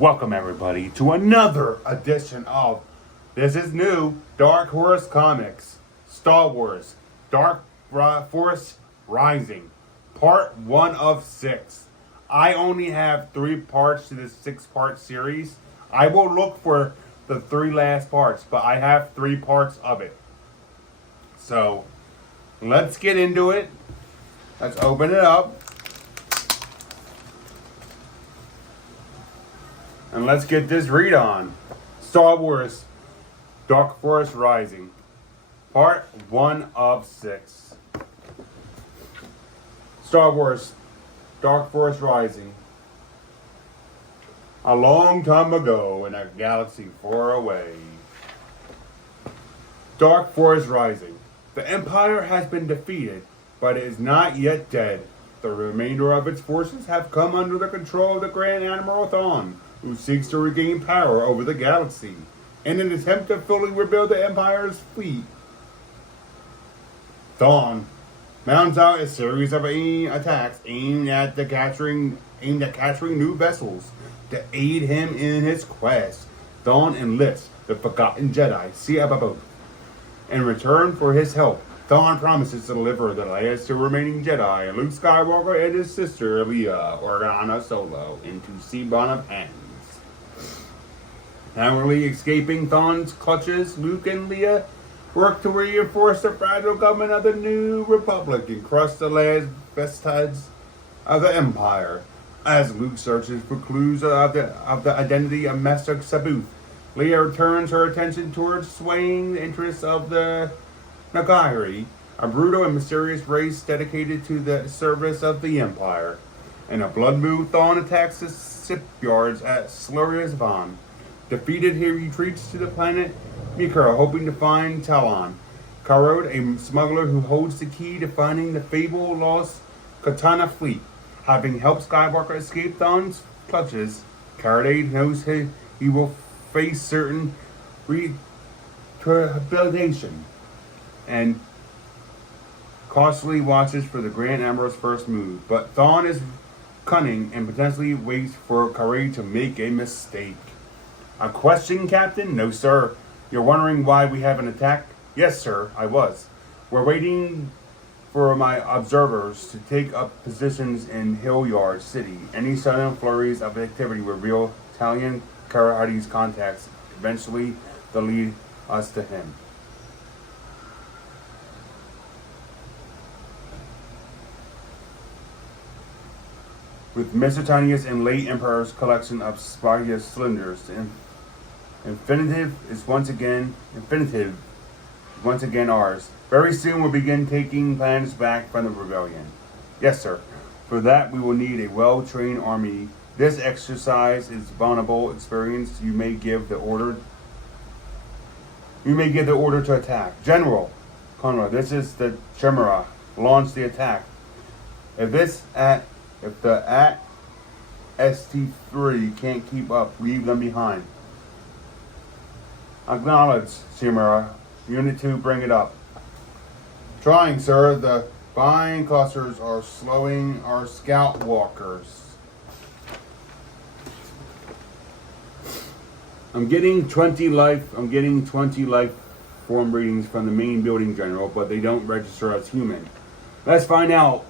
Welcome everybody to another edition of This is New Dark Horse Comics Star Wars Dark Force Rising Part 1 of 6. I only have 3 parts to this 6-part series. I will look for the 3 last parts, but I have 3 parts of it. So, let's get into it. Let's open it up. And let's get this read on. Star Wars Dark Force Rising. Part 1 of 6. Star Wars Dark Force Rising. A long time ago in a galaxy far away. Dark Force Rising. The Empire has been defeated, but it is not yet dead. The remainder of its forces have come under the control of the Grand Admiral Thrawn, who seeks to regain power over the galaxy. In an attempt to fully rebuild the Empire's fleet, Thrawn mounts out a series of attacks aimed at capturing new vessels. To aid him in his quest, Thrawn enlists the forgotten Jedi, Saga. In return for his help, Thrawn promises to deliver the last 2 remaining Jedi, Luke Skywalker and his sister Leia Organa Solo, into Seabon hands. Narrowly escaping Thrawn's clutches, Luke and Leia work to reinforce the fragile government of the New Republic and crush the last vestiges of the Empire. As Luke searches for clues of the identity of Master Sabuth, Leia turns her attention towards swaying the interests of the Nagari, a brutal and mysterious race dedicated to the service of the Empire. In a blood mood, Thrawn attacks the shipyards at Slurius Van. Defeated, he retreats to the planet Mikra, hoping to find Talon Karod, a smuggler who holds the key to finding the fabled lost Katana fleet. Having helped Skywalker escape Thrawn's clutches, Karod knows he will face certain rehabilitation and cautiously watches for the Grand Admiral's first move. But Thrawn is cunning and potentially waits for Karod to make a mistake. A question, Captain? No, sir. You're wondering why we haven't attacked? Yes, sir, I was. We're waiting for my observers to take up positions in Hilliard City. Any sudden flurries of activity reveal Italian Karahate's contacts. Eventually, they'll lead us to him. With Mr. Tinius and late Emperor's collection of Spartius cylinders, infinitive is once again ours. Very soon we'll begin taking planets back from the rebellion. Yes, sir. For that we will need a well-trained army. This exercise is vulnerable experience. You may give the order to attack. General Conrad, this is the Chimera. Launch the attack. If the ST3 can't keep up, leave them behind. Acknowledge, Chimera. Unit 2, bring it up. Trying, sir. The flying clusters are slowing our scout walkers. I'm getting 20 life form readings from the main building, General, but they don't register as human. Let's find out.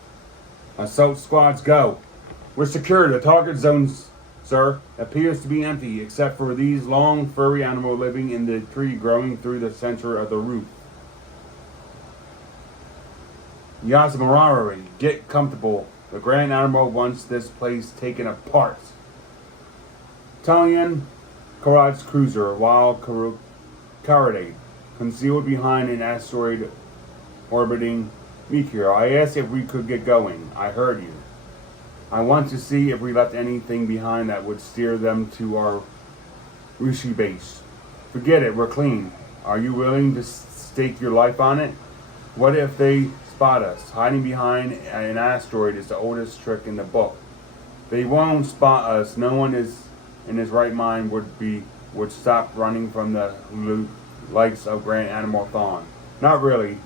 Assault squads, go. We're secure. The target zones, sir, appears to be empty except for these long, furry animals living in the tree growing through the center of the roof. Yasmarari, get comfortable. The Grand Admiral wants this place taken apart. Italian Karad's cruiser, while Karade, concealed behind an asteroid orbiting Mikra. I asked if we could get going. I heard you. I want to see if we left anything behind that would steer them to our Rishi base. Forget it, we're clean. Are you willing to stake your life on it? What if they spot us? Hiding behind an asteroid is the oldest trick in the book. They won't spot us. No one is in his right mind would stop running from the likes of Grand Admiral Thrawn. Not really.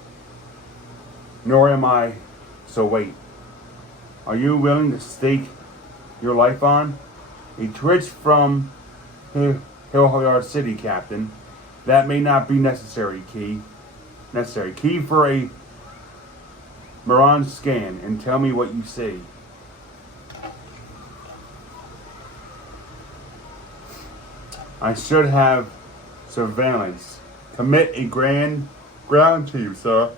Nor am I. So wait. Are you willing to stake your life on? A twitch from Hilliard City, Captain. That may not be necessary, Key. Key for a Mirage scan and tell me what you see. I should have surveillance. Commit a ground team, sir.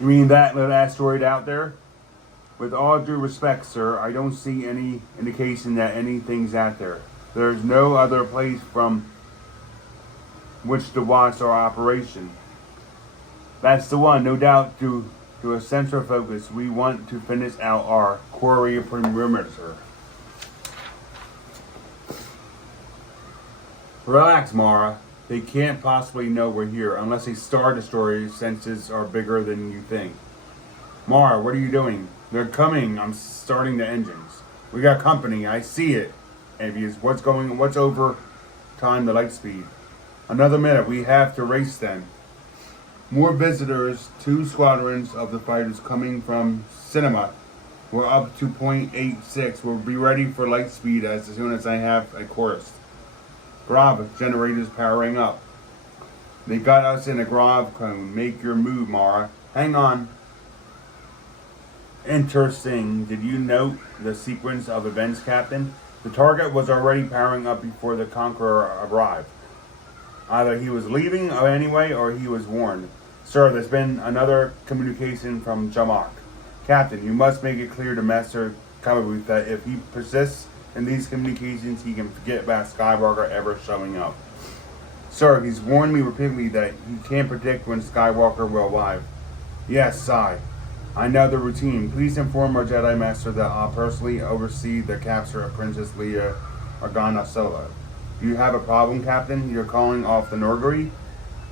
You mean that little asteroid out there? With all due respect, sir, I don't see any indication that anything's out there. There's no other place from which to watch our operation. That's the one, no doubt, to a central focus. We want to finish out our quarry perimeter. Relax, Mara. They can't possibly know we're here unless a Star Destroyer's senses are bigger than you think. Mara, what are you doing? They're coming. I'm starting the engines. We got company. I see it. Avius, what's over time the light speed? Another minute. We have to race then. More visitors. 2 squadrons of the fighters coming from Cinema. We're up to 0.86. We'll be ready for light speed as soon as I have a course. Grav generators powering up. They got us in a Grav cone. Make your move, Mara. Hang on. Interesting. Did you note the sequence of events, Captain? The target was already powering up before the Conqueror arrived. Either he was leaving anyway or he was warned. Sir, there's been another communication from Jamak. Captain, you must make it clear to Master Kamabuth that if he persists in these communications, he can forget about Skywalker ever showing up. Sir, he's warned me repeatedly that he can't predict when Skywalker will arrive. Yes, Sai. I know the routine. Please inform our Jedi Master that I'll personally oversee the capture of Princess Leia Organa Solo. Do you have a problem, Captain? You're calling off the Norgri?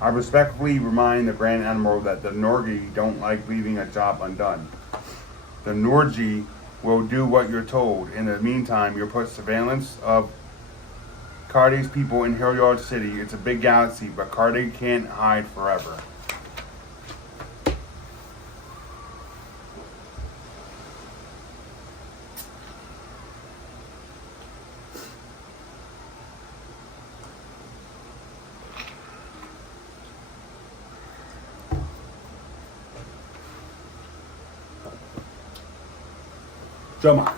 I respectfully remind the Grand Admiral that the Norgri don't like leaving a job undone. The Norgri will do what you're told. In the meantime, you'll put surveillance of Carday's people in Hilliard City. It's a big galaxy, but Carday can't hide forever. Jamak.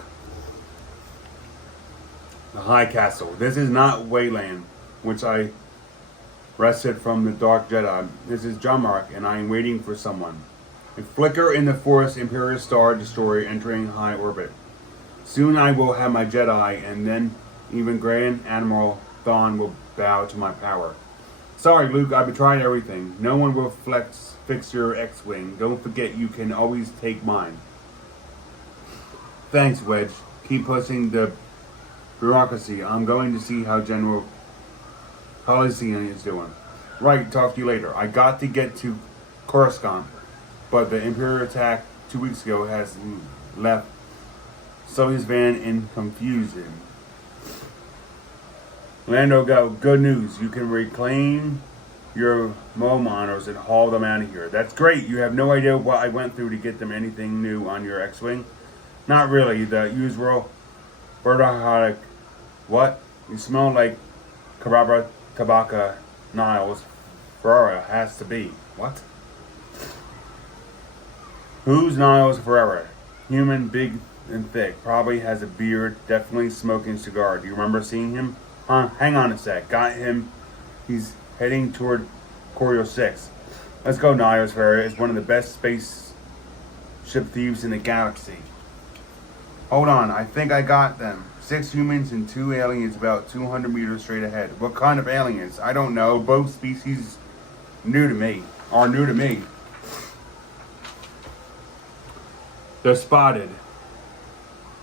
The High Castle. This is not Wayland, which I wrested from the Dark Jedi. This is Jamak, and I am waiting for someone. A flicker in the forest, Imperial Star Destroyer entering high orbit. Soon I will have my Jedi, and then even Grand Admiral Thrawn will bow to my power. Sorry, Luke, I've tried everything. No one will fix your X-Wing. Don't forget you can always take mine. Thanks, Wedge. Keep pushing the bureaucracy. I'm going to see how General Coliseum is doing. Right, talk to you later. I got to get to Coruscant, but the Imperial attack 2 weeks ago has left Sully's van in confusion. Lando, go. Good news. You can reclaim your Momoners and haul them out of here. That's great. You have no idea what I went through to get them anything new on your X-Wing. Not really. The usual Bertaholic. What? You smell like Carabra Tabaka Niles. Ferrara has to be. What? Who's Niles Ferrara? Human, big and thick. Probably has a beard. Definitely smoking cigar. Do you remember seeing him? Huh? Hang on a sec. Got him. He's heading toward Corridor 6. Let's go, Niles Ferrara is one of the best spaceship thieves in the galaxy. Hold on, I think I got them. 6 humans and 2 aliens about 200 meters straight ahead. What kind of aliens? I don't know. Both species are new to me. They're spotted.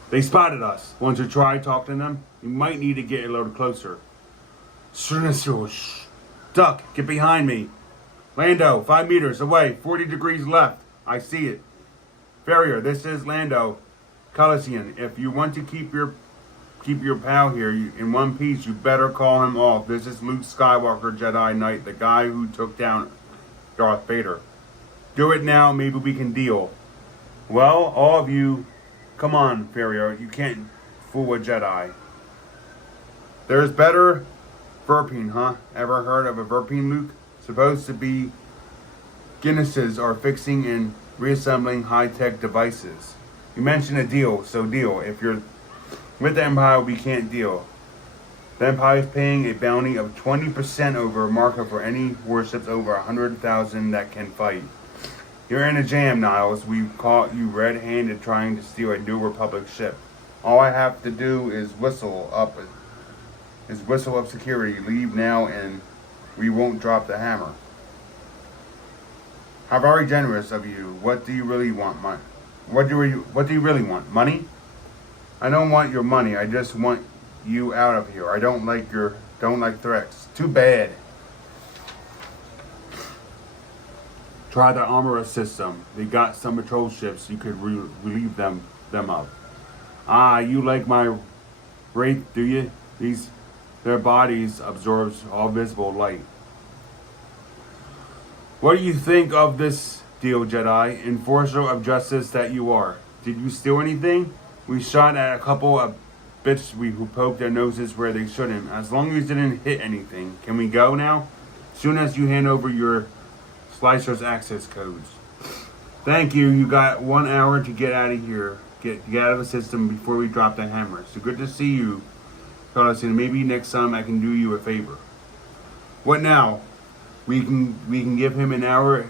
They spotted us. Want to try talking to them? You might need to get a little closer. Duck, get behind me. Lando, 5 meters away, 40 degrees left. I see it. Farrier, this is Lando. Coliseum, if you want to keep your pal here in one piece, you better call him off. This is Luke Skywalker, Jedi Knight, the guy who took down Darth Vader. Do it now, maybe we can deal. Well, all of you, come on, Ferrier, you can't fool a Jedi. There's better Verpine, huh? Ever heard of a Verpine, Luke? Supposed to be Guinnesses are fixing and reassembling high-tech devices. You mentioned a deal, so deal. If you're with the Empire, we can't deal. The Empire is paying a bounty of 20% over market for any warships over 100,000 that can fight. You're in a jam, Niles. We caught you red-handed trying to steal a New Republic ship. All I have to do is whistle up security. Leave now, and we won't drop the hammer. How very generous of you. What do you really want, What do you really want? Money? I don't want your money. I just want you out of here. I don't like threats. Too bad. Try the armorer system. They got some patrol ships. You could relieve them of. Ah, you like my wraith, do you? Their bodies absorbs all visible light. What do you think of this deal, Jedi? Enforcer of justice that you are. Did you steal anything? We shot at a couple of bits who poked their noses where they shouldn't. As long as you didn't hit anything. Can we go now? Soon as you hand over your Slicer's access codes. Thank you. You got 1 hour to get out of here. Get out of the system before we drop the hammer. So good to see you, Carlos. And maybe next time I can do you a favor. What now? We can give him an hour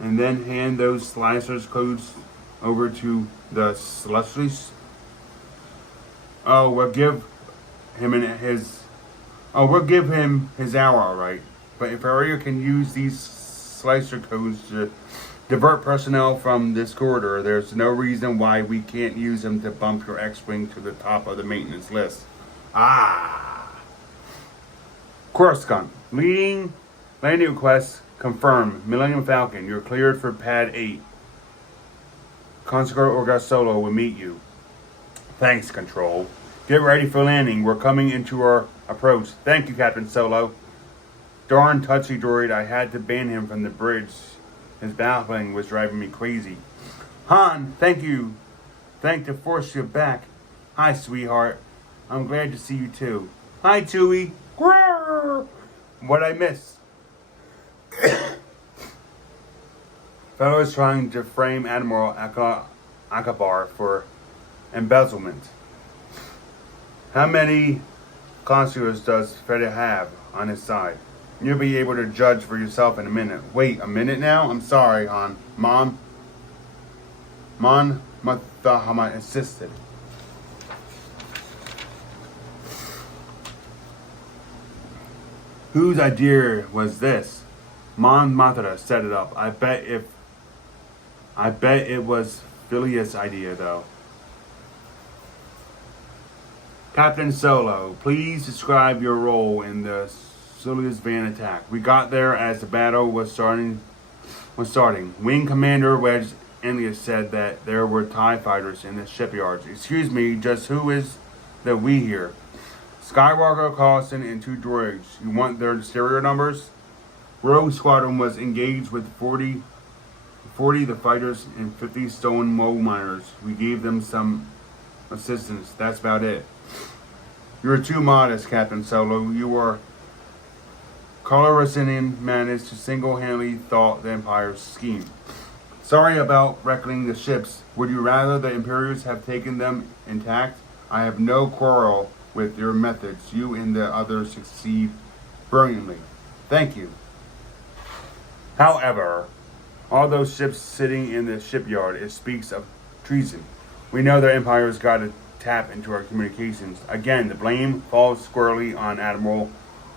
and then hand those Slicer's codes over to the Celestials. We'll give him his hour, all right. But if Aria can use these Slicer codes to divert personnel from this corridor, there's no reason why we can't use them to bump your X-Wing to the top of the maintenance list. Coruscant. Landing request confirmed. Millennium Falcon, you're cleared for Pad 8. Conscript Orga Solo will meet you. Thanks, Control. Get ready for landing. We're coming into our approach. Thank you, Captain Solo. Darn touchy droid, I had to ban him from the bridge. His baffling was driving me crazy. Han, thank you. Thank the Force you're back. Hi, sweetheart. I'm glad to see you too. Hi, Chewie. Grrr! What'd I miss? Fellow is trying to frame Admiral Akbar for embezzlement. How many consuls does Feta have on his side? You'll be able to judge for yourself in a minute. Wait, a minute now? I'm sorry, Han. Mon Mathahama insisted. Whose idea was this? Mon Mathara set it up. I bet it was Phileas' idea, though. Captain Solo, please describe your role in the Phileas van attack. We got there as the battle was starting. Wing Commander Wedge Enlius said that there were TIE fighters in the shipyards. Excuse me, just who is the we here? Skywalker, Carlson, and 2 droids. You want their serial numbers? Rogue Squadron was engaged with 40 the fighters and 50 stolen mole miners. We gave them some assistance. That's about it. You're too modest, Captain Solo. You are Calorician managed to single-handedly thwart the Empire's scheme. Sorry about wrecking the ships. Would you rather the Imperials have taken them intact? I have no quarrel with your methods. You and the others succeed brilliantly. Thank you. However, all those ships sitting in the shipyard, it speaks of treason. We know the Empire's got to tap into our communications. Again, the blame falls squarely on Admiral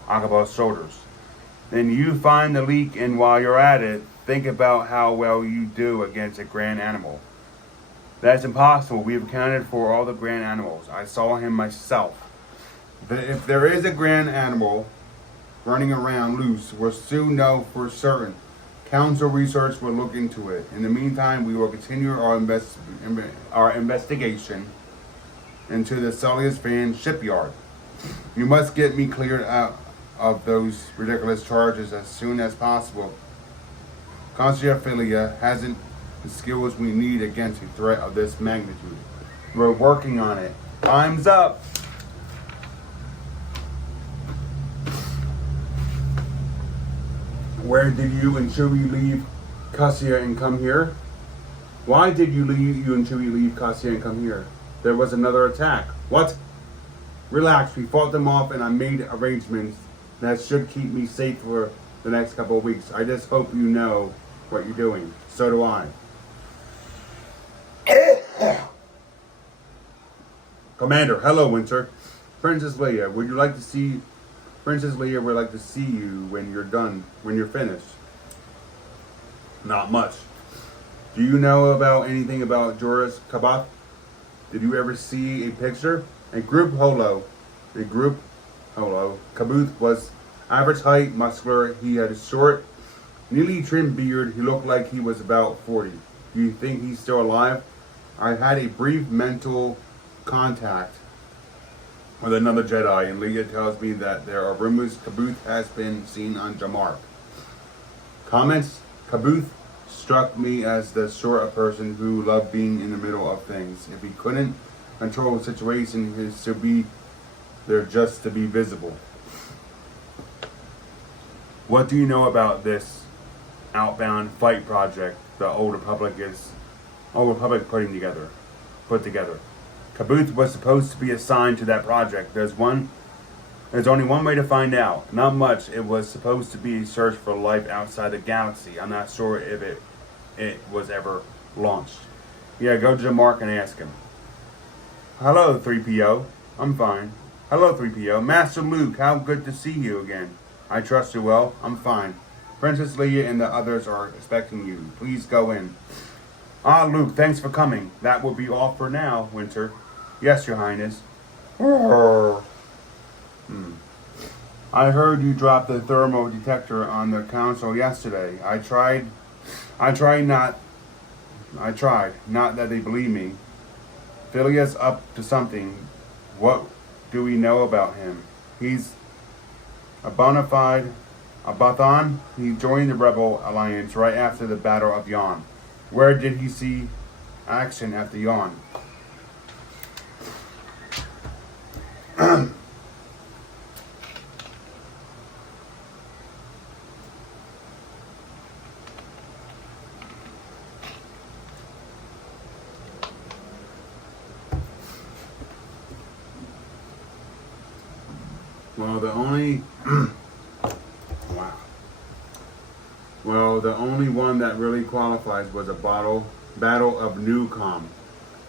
Akaba's shoulders. Then you find the leak, and while you're at it, think about how well you do against a grand animal. That's impossible. We've accounted for all the grand animals. I saw him myself. But if there is a grand animal running around loose, we'll soon know for certain. Council research will look into it. In the meantime, we will continue our investigation into the Sullius Van shipyard. You must get me cleared out of those ridiculous charges as soon as possible. Consular Philia hasn't the skills we need against a threat of this magnitude. We're working on it. Time's up. Where did you and Chewie leave Cassia and come here? Why did you and Chewie leave Cassia and come here? There was another attack. What? Relax, we fought them off and I made arrangements that should keep me safe for the next couple of weeks. I just hope you know what you're doing. So do I. Commander, hello, Winter. Princess Leia would like to see you when you're done, when you're finished. Not much. Do you know about anything about Joris Kabath? Did you ever see a picture? A group holo. Kabuth was average height, muscular. He had a short, neatly trimmed beard. He looked like he was about 40. Do you think he's still alive? I had a brief mental contact with another Jedi, and Leia tells me that there are rumors Kabuth has been seen on Jamar. Comments? Kabuth struck me as the sort of person who loved being in the middle of things. If he couldn't control the situation, he should be there just to be visible. What do you know about this outbound fight project the Old Republic put together? Kabuth was supposed to be assigned to that project. There's only one way to find out. Not much. It was supposed to be a search for life outside the galaxy. I'm not sure if it was ever launched. Yeah, go to Mark and ask him. Hello, 3PO. I'm fine. Hello, 3PO. Master Luke, how good to see you again. I trust you well. I'm fine. Princess Leia and the others are expecting you. Please go in. Ah, Luke, thanks for coming. That will be all for now, Winter. Yes, Your Highness. I heard you dropped the thermal detector on the council yesterday. I tried. Not that they believe me. Phileas up to something. What do we know about him? He's a bona fide Abathon. He joined the Rebel Alliance right after the Battle of Yon. Where did he see action after Yon? The only one that really qualifies was a Battle of Newcom.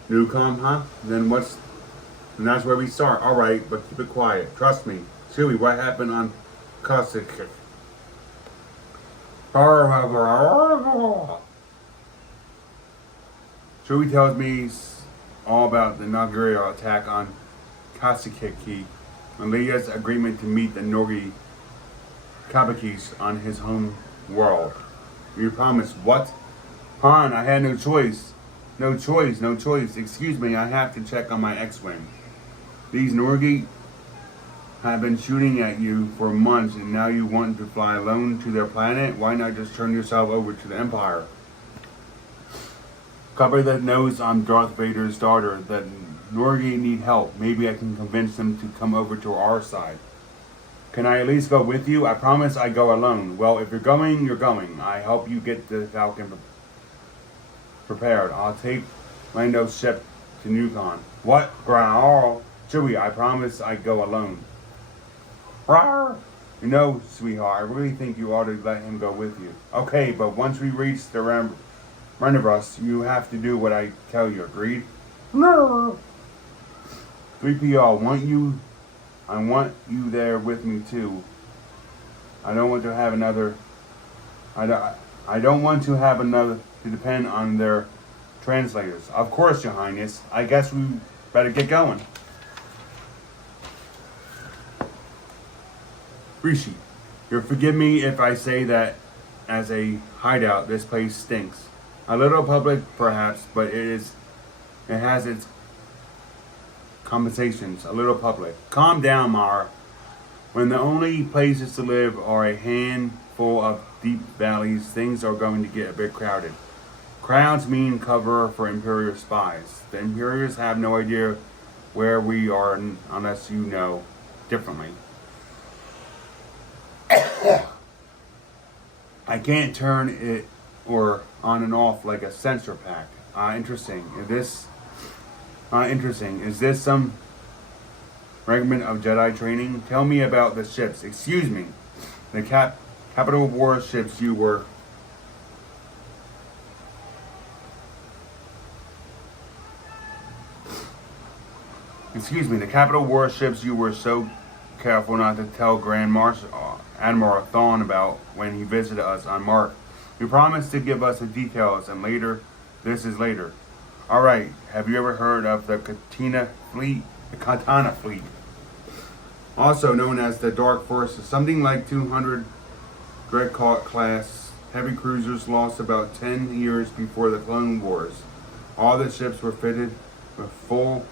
Newcom, huh? And that's where we start. All right, but keep it quiet. Trust me. Chewie, what happened on Kasich? Chewie tells me all about the inaugural attack on Kasich and Leia's agreement to meet the Norgi Kabakis on his home world. You promised what? Han, I had no choice. No choice. Excuse me, I have to check on my X-Wing. These Norgi have been shooting at you for months and now you want to fly alone to their planet? Why not just turn yourself over to the Empire? Cover that knows I'm Darth Vader's daughter, that Norgi need help. Maybe I can convince them to come over to our side. Can I at least go with you? I promise I go alone. Well, if you're going, you're going. I help you get the Falcon prepared. I'll take Lando's ship to Newcon. What? Growl. Chewie, I promise I go alone. Rawr. You know, sweetheart, I really think you ought to let him go with you. Okay, but once we reach the Rendezvous, you have to do what I tell you. Agreed? No. 3PO, I want you there with me too. I don't want to have another to depend on their translators. Of course, Your Highness. I guess we better get going. Rishi, you'll forgive me if I say that as a hideout, this place stinks. A little public, perhaps, but it has its compensations. A little public. Calm down, Mara. When the only places to live are a handful of deep valleys, things are going to get a bit crowded. Crowds mean cover for Imperial spies. The Imperials have no idea where we are unless you know differently. I can't turn it or on and off like a sensor pack. Interesting. Interesting. Is this some regiment of Jedi training? Tell me about the ships. Excuse me. The capital warships you were. Excuse me. The capital warships you were so careful not to tell Grand Marshal Admiral Thawne about when he visited us on Mark. You promised to give us the details, and later, this is later. All right. Have you ever heard of the Katana Fleet? The Katana Fleet, also known as the Dark Forces, something like 200 Dreadnought class heavy cruisers lost about 10 years before the Clone Wars. All the ships were fitted with full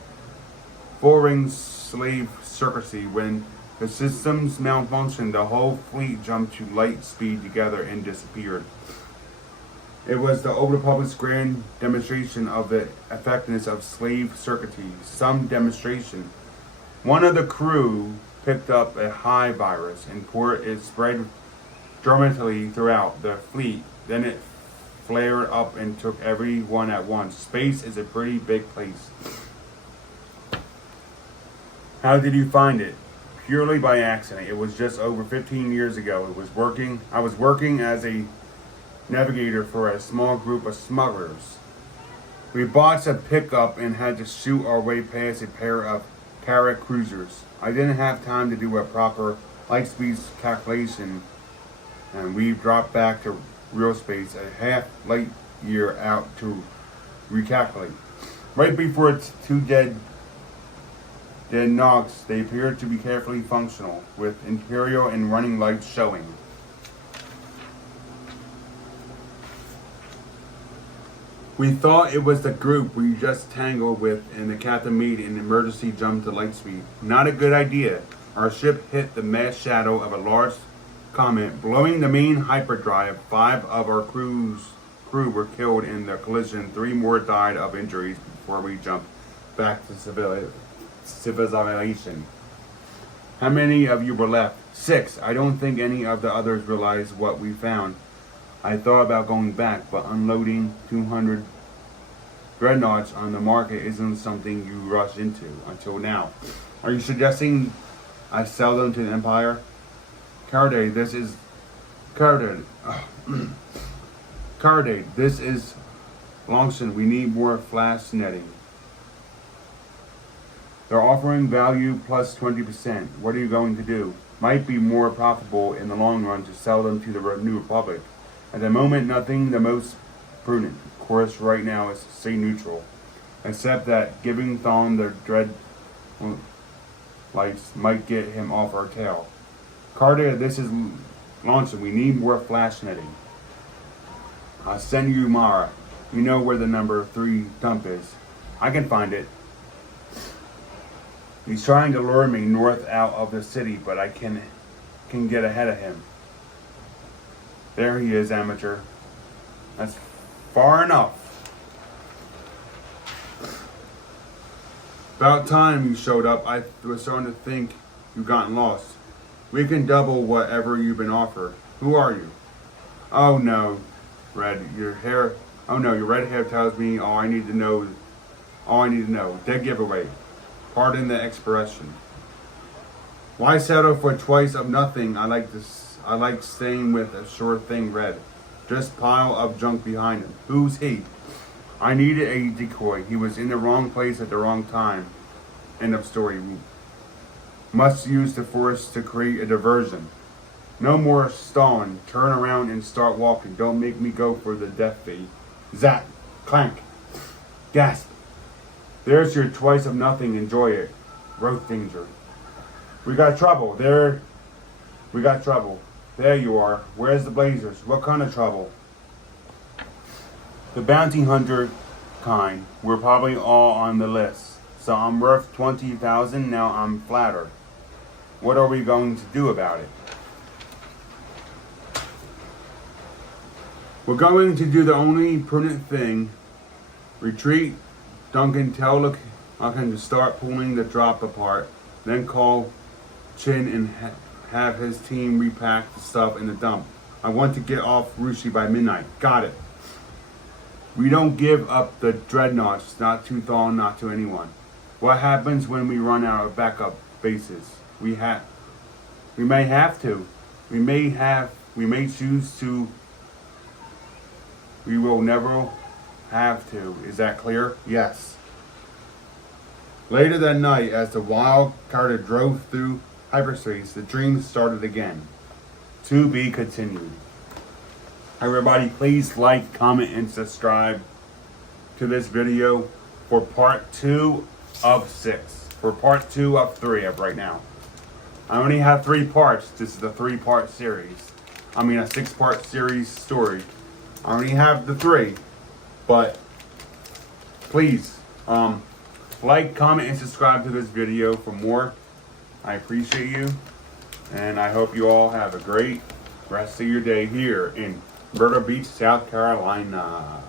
ring slave circuitry. When the systems malfunctioned, the whole fleet jumped to light speed together and disappeared. It was the Old Republic's grand demonstration of the effectiveness of slave circuitry. Some demonstration. One of the crew picked up a high virus and it spread dramatically throughout the fleet. Then it flared up and took everyone at once. Space is a pretty big place. How did you find it? Purely by accident. It was just over 15 years ago. I was working as a navigator for a small group of smugglers. We bought a pickup and had to shoot our way past a pair of carrack cruisers. I didn't have time to do a proper light speed calculation, and we dropped back to real space a half light year out to recalculate. Right before two dead knocks, they appeared to be carefully functional, with Imperial and running lights showing. We thought it was the group we just tangled with, and the captain made an emergency jump to light speed. Not a good idea. Our ship hit the mass shadow of a large comet, blowing the main hyperdrive. 5 of our crew were killed in the collision. 3 more died of injuries before we jumped back to civilization. How many of you were left? 6. I don't think any of the others realized what we found. I thought about going back, but unloading 200 dreadnoughts on the market isn't something you rush into until now. Are you suggesting I sell them to the Empire? Carday, this is Longston. We need more flash netting. They're offering value plus 20%. What are you going to do? Might be more profitable in the long run to sell them to the New Republic. At the moment, nothing the most prudent course right now is to stay neutral. Except that giving Thawne the dread lights might get him off our tail. Carter, this is Launching. We need more flash netting. I'll send you Mara. You know where the number 3 dump is. I can find it. He's trying to lure me north out of the city, but I can get ahead of him. There he is, amateur. That's far enough. About time you showed up. I was starting to think you've gotten lost. We can double whatever you've been offered. Who are you? Oh no, Red. Your red hair tells me all I need to know. Dead giveaway. Pardon the expression. Why settle for twice of nothing? I like staying with a sure thing, Red. Just pile of junk behind him. Who's he? I needed a decoy. He was in the wrong place at the wrong time. End of story. Must use the force to create a diversion. No more stalling. Turn around and start walking. Don't make me go for the death fee. Zap. Clank. Gasp. There's your twice of nothing. Enjoy it. Growth danger. We got trouble. There you are. Where's the Blazers? What kind of trouble? The bounty hunter kind. We're probably all on the list. So I'm worth 20,000. Now I'm flattered. What are we going to do about it? We're going to do the only prudent thing. Retreat. Duncan, tell Duncan to start pulling the drop apart. Then call Chin and have his team repack the stuff in the dump. I want to get off Rushi by midnight. Got it. We don't give up the dreadnoughts, not to Thal, not to anyone. What happens when we run out of backup bases? We may have to. We may choose to. We will never have to. Is that clear? Yes. Later that night, as the wild carter drove through hyperspace, the dream started again. To be continued. Everybody, please like, comment, and subscribe to this video for part 2 of 6. For part 2 of 3 of right now. I only have 3 parts. This is a 3-part series. I mean a 6-part series story. I only have the 3. But please, like, comment, and subscribe to this video for more. I appreciate you. And I hope you all have a great rest of your day here in Myrtle Beach, South Carolina.